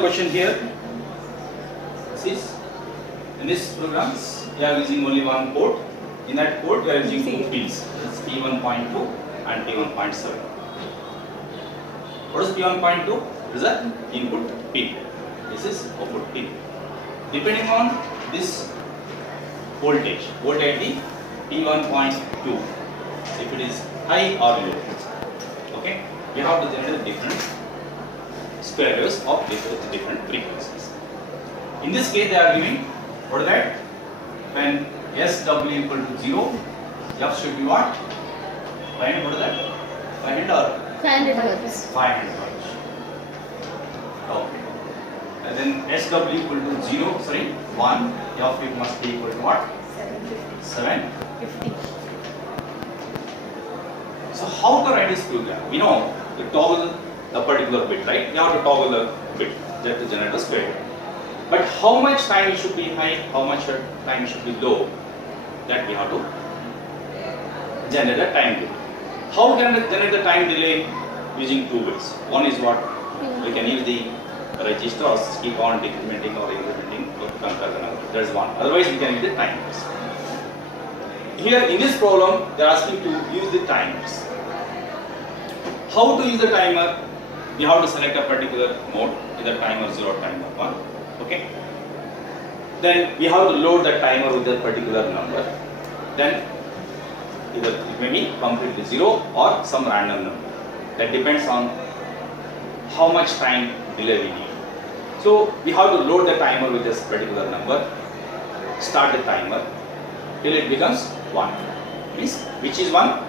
question here. In this program, we are using only one port. In that port, we are using two pins. It's P1.2 and P1.7. What is P1.2? It is an input pin. This is output pin. Depending on this voltage P1.2, if it is high or low, okay, we have to generate different square waves of different frequencies. In this case, they are giving what is that? When SW equal to 0, F should be what? 500, what is that? 500 or? 500 hertz. 500 hertz. Okay. And then SW equal to 0, sorry, 1, F it must be equal to what? 750. So how to write this program? We know to toggle a particular bit, right? We have to toggle the bit just to generate a square wave. But how much time should be high, how much time should be low, that we have to generate a time delay. How can we generate the time delay? Using two ways. One is what? We can use the register or keep on decrementing or incrementing or compare the number. That is one. Otherwise, we can use the timers. Here in this problem, they are asking to use the timers. How to use the timer? We have to select a particular mode, either timer 0 or timer 1. Okay. Then we have to load the timer with a particular number. Then either it may be completely 0 or some random number. That depends on how much time delay we need. So we have to load the timer with this particular number, start the timer till it becomes 1. Means which is 1?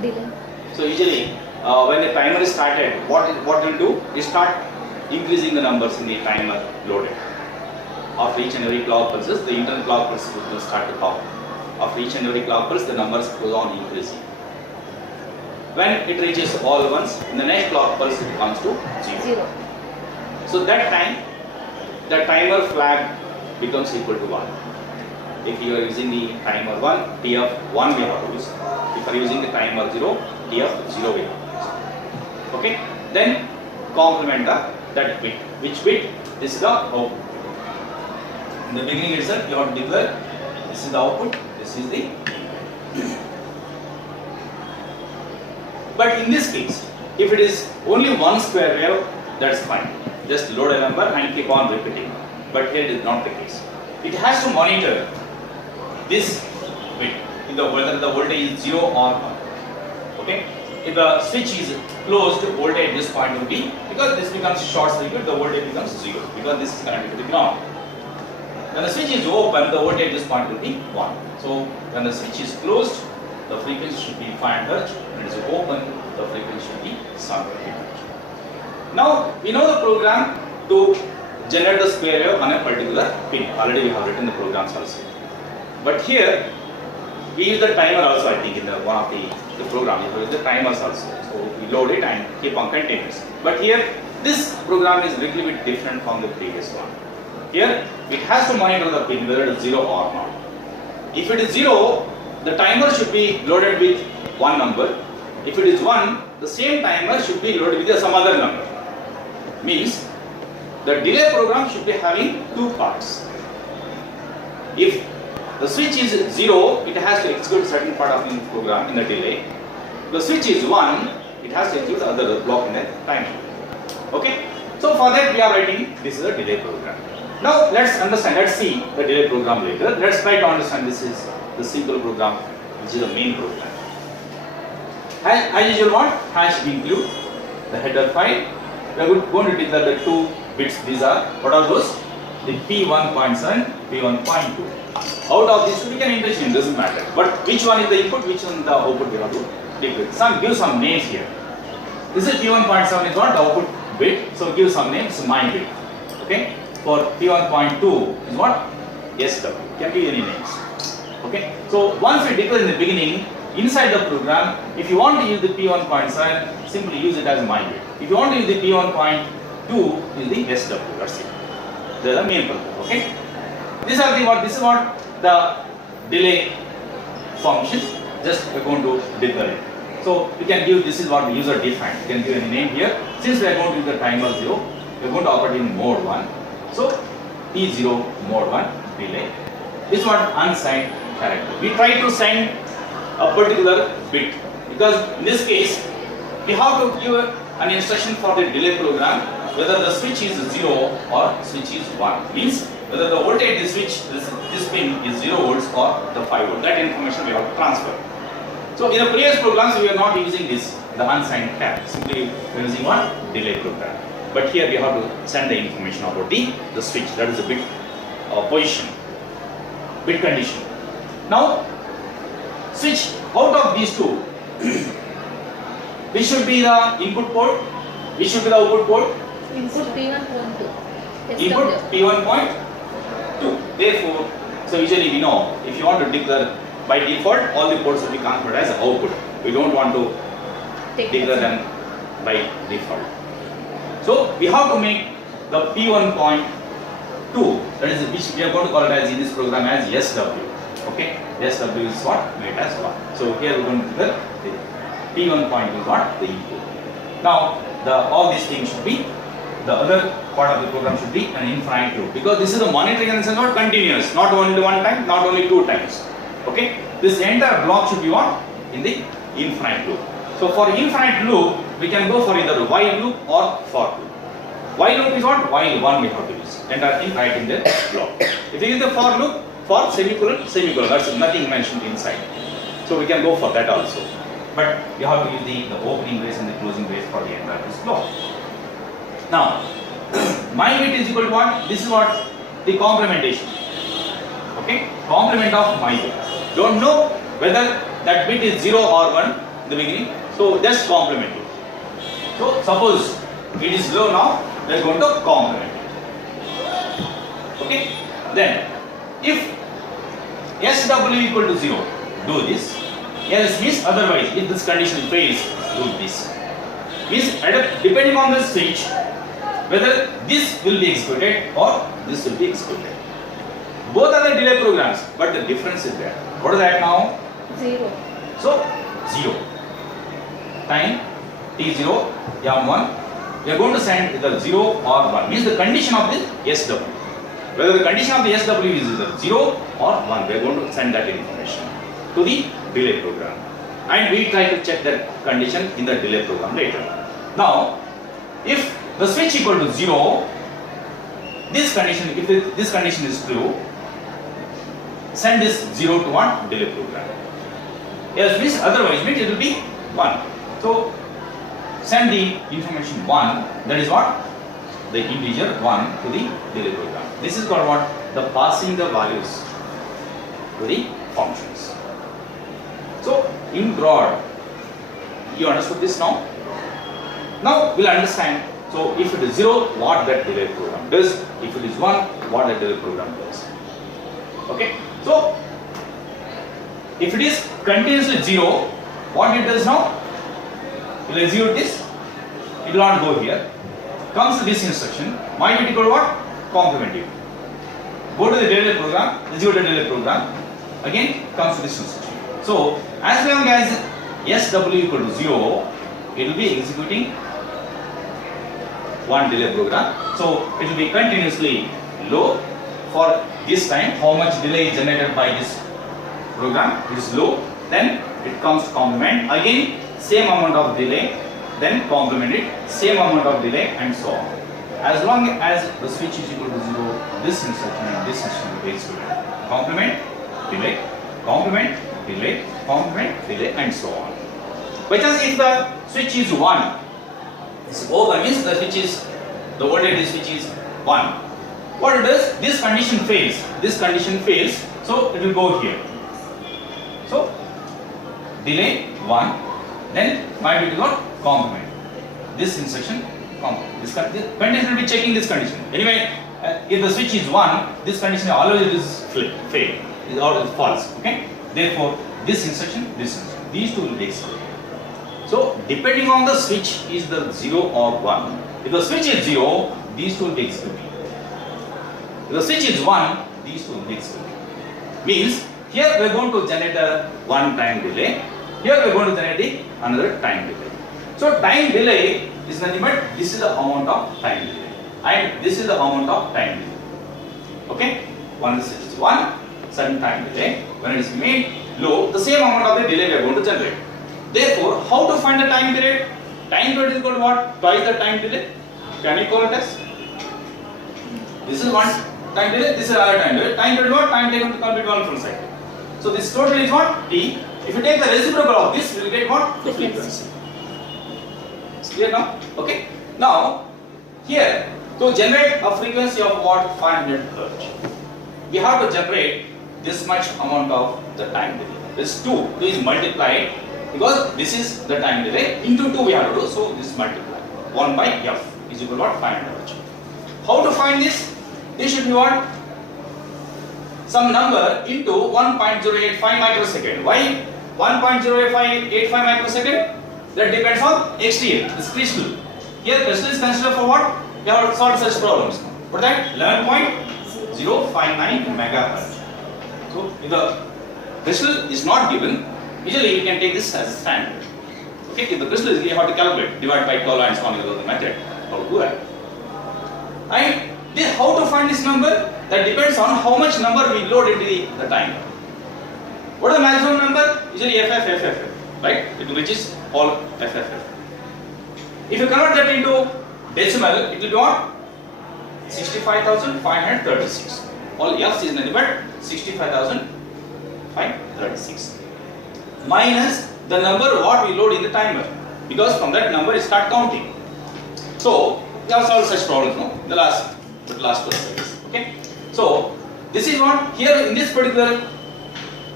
Delay. So usually when the timer is started, what we'll do is start increasing the numbers in the timer loaded. After each and every clock pulses, the internal clock pulse will start to count. After each and every clock pulse, the numbers goes on increasing. When it reaches all ones, in the next clock pulse it comes to 0. So that time, the timer flag becomes equal to 1. If you are using the timer 1, TF1 we have to use. If you are using the timer 0, TF0 we have to use. Okay? Then complement that bit. Which bit? This is the output. In the beginning itself, you have to declare this is the output, this is the input. But in this case, if it is only one square wave, that's fine. Just load a number and keep on repeating. But here it is not the case. It has to monitor this bit, whether the voltage is 0 or 1. Okay? If the switch is closed, voltage at this point will be, because this becomes short circuit, the voltage becomes 0, because this is connected to the ground. When the switch is open, the voltage at this point will be 1. So when the switch is closed, the frequency should be 500 Hz. When it is open, the frequency should be 750 Hz. Now we know the program to generate the square wave on a particular pin. Already we have written the programs also. But here we use the timer also, I think, in one of the program. We use the timers also. So we load it and keep on continuous. But here this program is a little bit different from the previous one. Here it has to monitor the pin whether it is 0 or not. If it is 0, the timer should be loaded with one number. If it is 1, the same timer should be loaded with some other number. Means the delay program should be having two parts. If the switch is 0, it has to execute certain part of the program in the delay. The switch is 1, it has to execute the other block in the timer. Okay? So for that we are writing this is a delay program. Now let's see the delay program later. Let's try to understand this is the simple program, which is the main program. As usual, what? Hash include the header file. We are going to declare the two bits. These are, what are those? The P1.7, P1.2. Out of these two, we can interchange, doesn't matter. But which one is the input, which one is the output, we have to declare. Give some names here. This is P1.7 is what? The output bit. So give some names, my bit. Okay? For P1.2 is what? SW. Can give any names. Okay? So once we declare in the beginning, inside the program, if you want to use the P1.7, simply use it as my bit. If you want to use the P1.2, use the SW. That's it. They are the main program. Okay? This is what the delay function. Just we are going to declare it. So we can give, this is what the user defined. You can give any name here. Since we are going to use the timer 0, we are going to operate in mode 1. So T0 mode 1 delay. This one unsigned character. We try to send a particular bit because in this case we have to give an instruction for the delay program whether the switch is 0 or switch is 1. Means whether the voltage is switch, this pin is 0 volts or the 5 volt. That information we have to transfer. So in the previous programs we are not using this, the unsigned tag. Simply we are using one delay program. But here we have to send the information about the switch. That is the bit position, bit condition. Now switch out of these two. Which should be the input port? Which should be the output port? Input P1.2. Input P1.2. Therefore, so usually we know if you want to declare by default all the ports will be considered as output. We don't want to declare them by default. So we have to make the P1.2, that is which we are going to call it as in this program as SW. Okay, SW is what? Made as 1. So here we are going to declare the P1.2 is what? The input. Now all these things should be, the other part of the program should be an infinite loop because this is the monitoring and this is not continuous, not only one time, not only two times. Okay, this entire block should be what? In the infinite loop. So for infinite loop, we can go for either while loop or for loop. While loop is what? While one we have to use. Entire thing right in the block. If you use the for loop, for semicolon, semicolon, that's nothing mentioned inside. So we can go for that also. But you have to use the opening brace and the closing brace for the entire this block. Now, my bit is equal to what? This is what? The complementation. Okay? Complement of my bit. Don't know whether that bit is 0 or 1 in the beginning. So just complement it. So suppose it is low now, we are going to complement it. Okay? Then, if SW equal to 0, do this. Else means otherwise, if this condition fails, do this. Means depending on the switch, whether this will be executed or this will be executed. Both are the delay programs, but the difference is there. What is that now? 0. So 0. Time T0, M1. We are going to send either 0 or 1. Means the condition of the SW. Whether the condition of the SW is either 0 or 1, we are going to send that information to the delay program. And we try to check that condition in the delay program later. Now, if the switch equal to 0, this condition, if this condition is true, send this 0 to one delay program. Yes, means otherwise means it will be 1. So send the information 1, that is what? The integer 1 to the delay program. This is called what? The passing the values to the functions. So in broad, you understood this now? Now we'll understand. So if it is 0, what that delay program does. If it is 1, what that delay program does. Okay. So if it is continuously 0, what it does now? It will execute this. It will not go here. Comes to this instruction. My bit equal to what? Complement it. Go to the delay program. Execute the delay program. Again comes to this instruction. So as long as SW equal to 0, it will be executing one delay program. So it will be continuously low for this time. How much delay is generated by this program is low. Then it comes to complement. Again same amount of delay. Then complement it. Same amount of delay and so on. As long as the switch is equal to 0, this instruction and this instruction will be executed. Complement, delay, complement, delay, complement, delay and so on. By chance if the switch is 1, this over means the switch is, the voltage is switch is 1. What it does, this condition fails, so it will go here. So delay 1, then my bit is what? Complement. This instruction, complement. This condition will be checking this condition. Anyway, if the switch is 1, this condition always is fail, is always false. Okay. Therefore, this instruction, these two will be executed. So depending on the switch is the 0 or 1. If the switch is 0, these two will be executed. If the switch is 1, these two will be executed. Means here we are going to generate a one time delay. Here we are going to generate another time delay. So time delay is nothing but this is the amount of time delay. and this is the amount of time delay. Okay, once it is 1 certain time delay, when it is made low, the same amount of the delay we are going to generate. Therefore, how to find the time period? Time period is equal to what? Twice the time delay. Can you call it as? This is one time delay, this is another time delay. Time period what? Time taken to complete one full cycle. So this total is what? T. If you take the reciprocal of this, we will get what? The frequency. It's clear now? Okay. Now, here, to generate a frequency of what? 500 Hz. We have to generate this much amount of the time delay. This 2 is multiplied because this is the time delay. Into 2 we have to do, so this is multiplied. 1 by F is equal to what? 500 Hz. How to find this? This should be what? Some number into 1.085 microsecond. Why 1.085 microsecond? That depends on XTL, this crystal. Here crystal is considered for what? We have to solve such problems. What is that? 11.059 megahertz. So if the crystal is not given, usually we can take this as a standard. Okay, if the crystal is, you have to calculate, divide by 12 and so on, is the method how to do that. And how to find this number? That depends on how much number we load into the timer. What is the maximum number? Usually FFFF, right? It reaches all FFF. If you convert that into decimal, it will be what? 65,536. All F's is nothing but 65,536. Minus the number what we load in the timer. Because from that number we start counting. So, we have solved such problems, no? The last class. Okay? So, this is what, here in this particular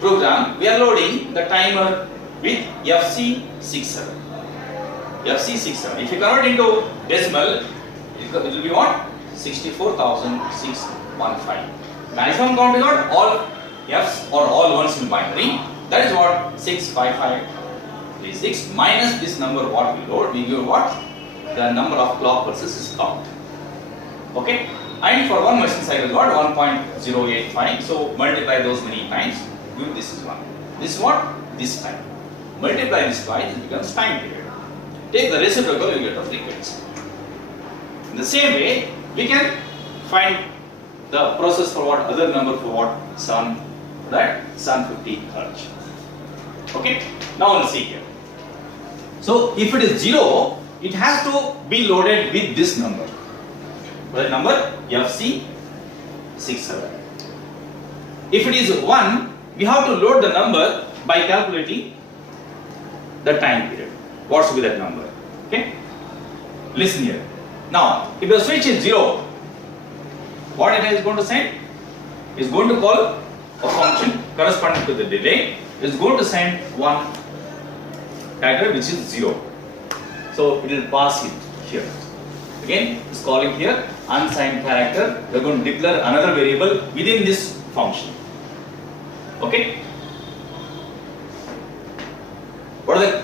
program, we are loading the timer with FC67. FC67. If you convert into decimal, it will be what? 64,615. Maximum count is what? All F's or all ones in binary. That is what? 65536 minus this number what we load, we give what? The number of clock pulses is count. Okay? And for one machine cycle got 1.085. So multiply those many times. Give this is 1. This is what? This time. Multiply this twice, it becomes time period. Take the reciprocal, you get the frequency. In the same way, we can find the process for what? Other number for what? 750 Hz. Okay? Now we'll see here. So if it is 0, it has to be loaded with this number. What is the number? FC67. If it is 1, we have to load the number by calculating the time period. What should be that number? Okay? Listen here. Now, if the switch is 0, what it is going to send? It is going to call a function corresponding to the delay. It is going to send one character which is 0. So it will pass it here. Again, it's calling here unsigned character. We are going to declare another variable within this function. Okay? What is the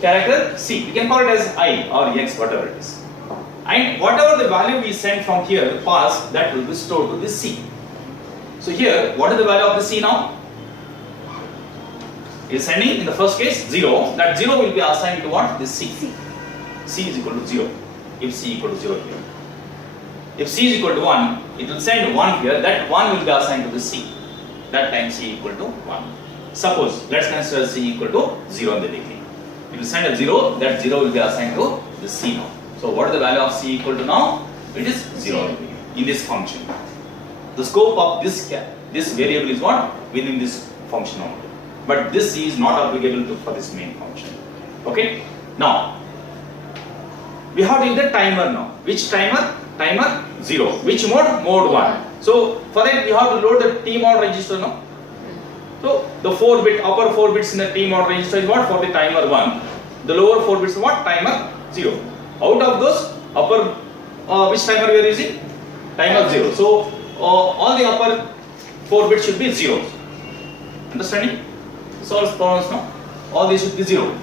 character? C. We can call it as I or X, whatever it is. And whatever the value we send from here, pass, that will be stored to this C. So here, what is the value of the C now? It is sending in the first case 0. That 0 will be assigned to what? This C. C is equal to 0. If C equal to 0 here. If C is equal to 1, it will send 1 here. That 1 will be assigned to the C. That time C equal to 1. Suppose, let's consider C equal to 0 in the beginning. It will send a 0. That 0 will be assigned to the C now. So what is the value of C equal to now? It is 0 in this function. The scope of this variable is what? Within this function only. But this C is not applicable for this main function. Okay? Now, we have to use the timer now. Which timer? Timer 0. Which mode? Mode 1. So for that we have to load the T mod register now. So the upper 4 bits in the T mod register is what? For the timer 1. The lower 4 bits is what? Timer 0. Out of those upper, which timer we are using? Timer 0. So all the upper 4 bits should be 0. Understanding? Solve problems now. All these should be 0.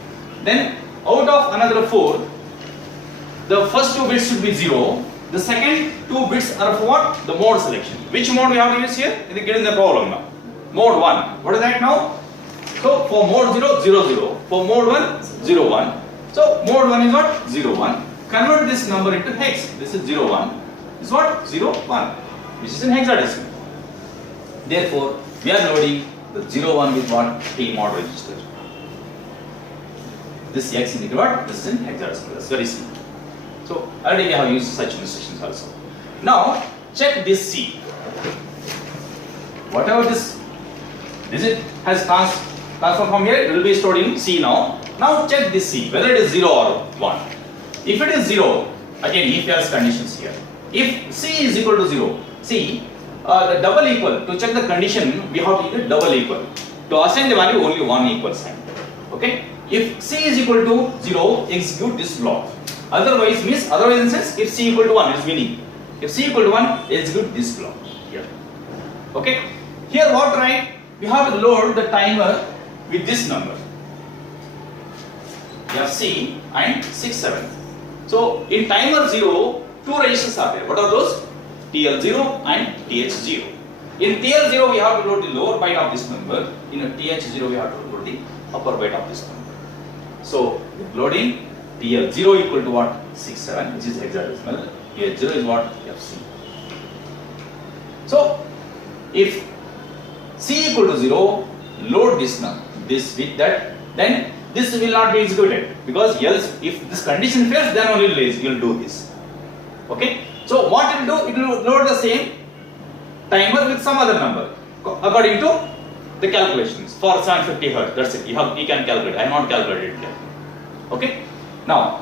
Then out of another 4, the first 2 bits should be 0. The second 2 bits are for what? The mode selection. Which mode we have to use here? It is given in the problem now. Mode 1. What is that now? So for mode 0, 0, 0. For mode 1, 0, 1. So mode 1 is what? 0, 1. Convert this number into hex. This is 0, 1. is what? 0, 1, which is in hexadecimal. Therefore, we are loading the 0, 1 with what? T mod register. This X indicator what? This is in hexadecimal. That's very simple. So, already we have used such instructions also. Now, check this C. Whatever this digit has transformed from here, it will be stored in C now. Now, check this C, whether it is 0 or 1. If it is 0, again, if else conditions here. If C is equal to 0, see, the double equal, to check the condition, we have to use double equal. To assign the value, only one equal sign. Okay? If C is equal to 0, execute this block. Otherwise, in sense, if C equal to 1, is winning. If C equal to 1, execute this block here. Okay? Here what to write? We have to load the timer with this number. We have C and 6, 7. So, in timer 0, two registers are there. What are those? TL0 and TH0. In TL0, we have to load the lower byte of this number. In a TH0, we have to load the upper byte of this number. So, loading TL0 equal to what? 6, 7, which is hexadecimal. TH0 is what? FC. So, if C equal to 0, load this with that, then this will not be executed, because else if this condition fails, then only you will do this. Okay? So what it will do? It will load the same timer with some other number according to the calculations for 750 Hz. That's it. You can calculate. I have not calculated it yet. Okay? Now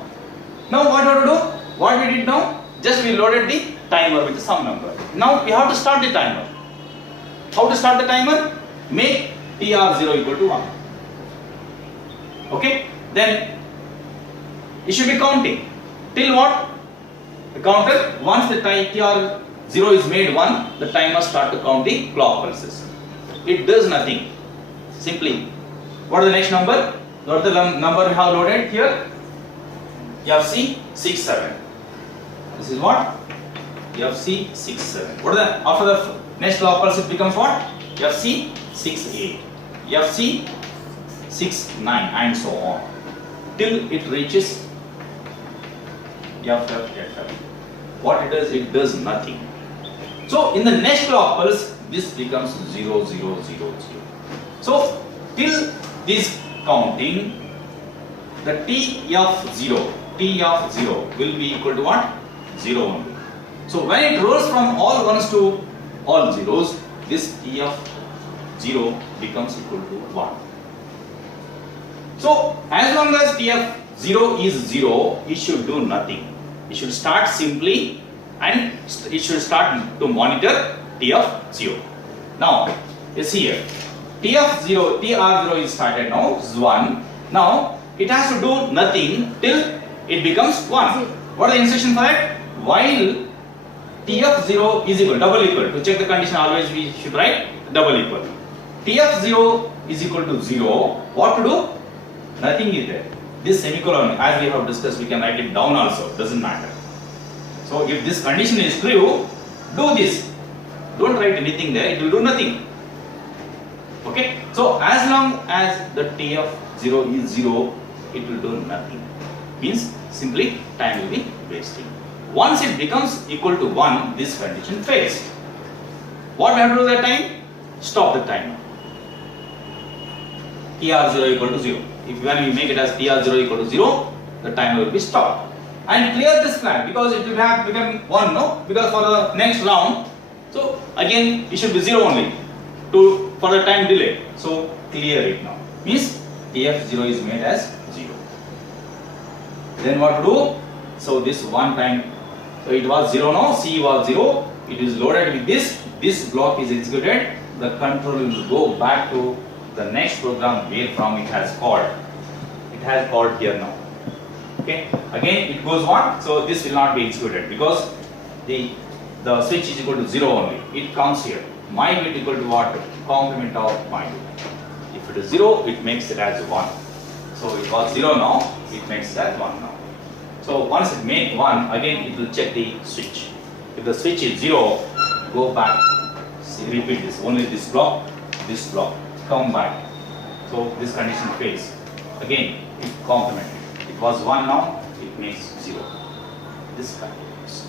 what you have to do? What we did now? Just we loaded the timer with some number. Now we have to start the timer. How to start the timer? Make TR0 equal to 1. Okay? Then it should be counting. Till what? The counter, once the TR0 is made 1, the timer start to count the clock pulses. It does nothing. Simply, what is the next number? What is the number we have loaded here? FC 6, 7. This is what? FC 6, 7. What is the, after the next clock pulse, it becomes what? FC 6, 8. FC 6, 9 and so on. Till it reaches FF. What it does nothing. So in the next clock pulse, this becomes 0, 0, 0, 0. So till this counting, the T of 0 will be equal to what? 0 only. So when it rolls from all ones to all zeros, this T of 0 becomes equal to 1. So as long as T of 0 is 0, it should do nothing. It should start simply and it should start to monitor T of 0. Now, you see here, T of 0, TR0 is started now, is 1. Now, it has to do nothing till it becomes 1. What is the instruction for that? While T of 0 is equal, double equal, to check the condition always we should write double equal. T of 0 is equal to 0, what to do? Nothing is there. This semicolon, as we have discussed, we can write it down also, doesn't matter. So if this condition is true, do this. Don't write anything there, it will do nothing. Okay? So as long as the T of 0 is 0, it will do nothing. Means simply time will be wasting. Once it becomes equal to 1, this condition fails. What we have to do that time? Stop the timer. TR0 equal to 0. If when we make it as TR0 equal to 0, the timer will be stopped. And clear this flag because it will have become 1, no? Because for the next round, so again it should be 0 only for the time delay. So clear it now. Means TF0 is made as 0. Then what to do? So this one time, so it was 0 now, C was 0, it is loaded with this block is executed, the control will go back to the next program where from it has called. It has called here now. Okay, again it goes on, so this will not be executed because the switch is equal to 0 only. It comes here. My bit equal to what? Complement of my bit. If it is 0, it makes it as 1. So it was 0 now, it makes it as 1 now. So once it makes 1, again it will check the switch. If the switch is 0, go back. See, repeat this. Only this block, come back. So this condition fails. Again, it complement. It was 1 now, it makes 0. This continues.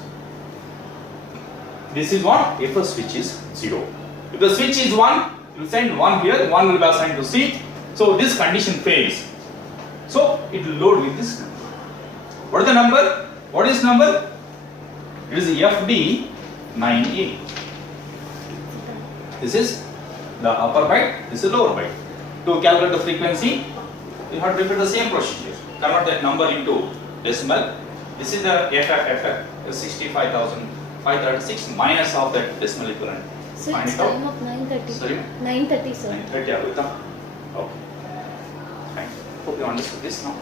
This is 1, if the switch is 0. If the switch is 1, you send 1 here, 1 will be assigned to C. So this condition fails. So it will load with this number. What is the number? What is number? It is FD9A. This is the upper byte, this is lower byte. To calculate the frequency, you have to repeat the same procedure. Convert that number into decimal. This is the FFFF, 65,536 minus of that decimal equivalent. So Find it's it out. time of 9:30. Sorry? 9:30, sir. 9:30 ಆಗುತ್ತಾ? Okay. Fine. Hope you understood this now.